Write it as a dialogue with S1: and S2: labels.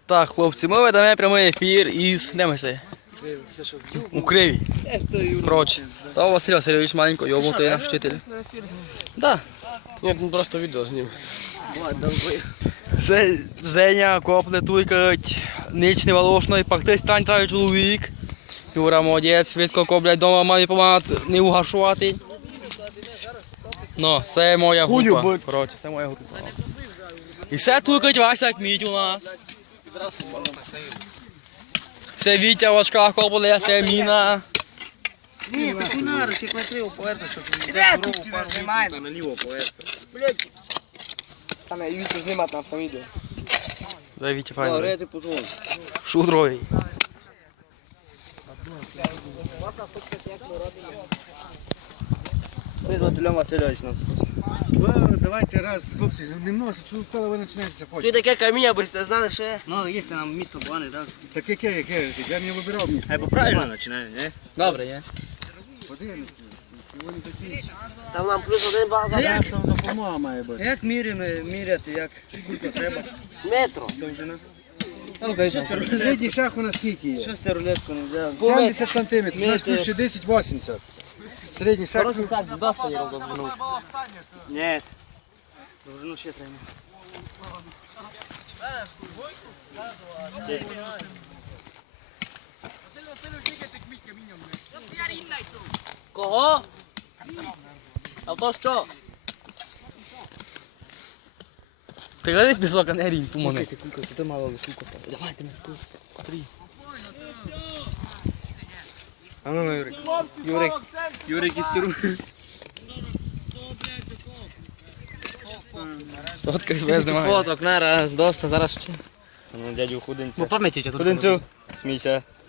S1: Так, хлопці, ми ведемо прямий ефір із... Де ми це? У Криві. Коротше, то Василь Васильович маленько йобнутий наш вчитель. Да.
S2: Нет, просто відео знімемо.
S1: Це Женя, копле, туйкать, ніч не волошної, пакти стань травий чоловік. Юра молодець, Вітко, блядь, дома мамі помагати не угашувати. Ну, це моя група. Коротше, це моя група. І все туйкать Вася Кміть у нас. Це Вітя в очках копле, це Міна.
S3: Ні, так не надо, ще наліво поверти, щоб наліво поверти. Блядь. А не, Вітя знімати нас на відео.
S1: Дай Вітя файно.
S3: Добре, я ти позвоню.
S1: Шудрой.
S3: Ми з Василем Васильовичем нам
S4: Давайте раз, хлопці, немножко, чого стало ви починаєте
S3: Ти
S4: хочете?
S3: таке каміння, бо ви знали, що є? Ну, є нам місто погане, так?
S4: Так яке? Я не вибирав місце.
S3: Або правильно починає, не?
S1: Добре, є.
S4: Подивимося, його не закінчить.
S3: Там нам плюс 1 бал.
S4: Це сам допомога має бути.
S3: Як міряти, як? Скільки треба? Метро.
S4: Довжина.
S3: Шосте
S4: Середній шаг у нас скільки є?
S3: Шосте рулетку не взяв.
S4: 70 сантиметрів, у нас тут ще 10-80. Середній шаг.
S3: Ні. Довжину ще треба. Кого? А то що?
S1: Ти говорить пісок, а не рінь, тумани.
S3: Ти мало лишу копав. Давай, ти мене спустиш.
S4: А ну, Юрик.
S3: Юрик із тюрми.
S1: Сотка без немає.
S2: Фоток, на раз, доста, зараз ще.
S3: Ну, дядю Худинцю.
S2: Бо пам'ятаєте тут.
S3: Худинцю. Смійся.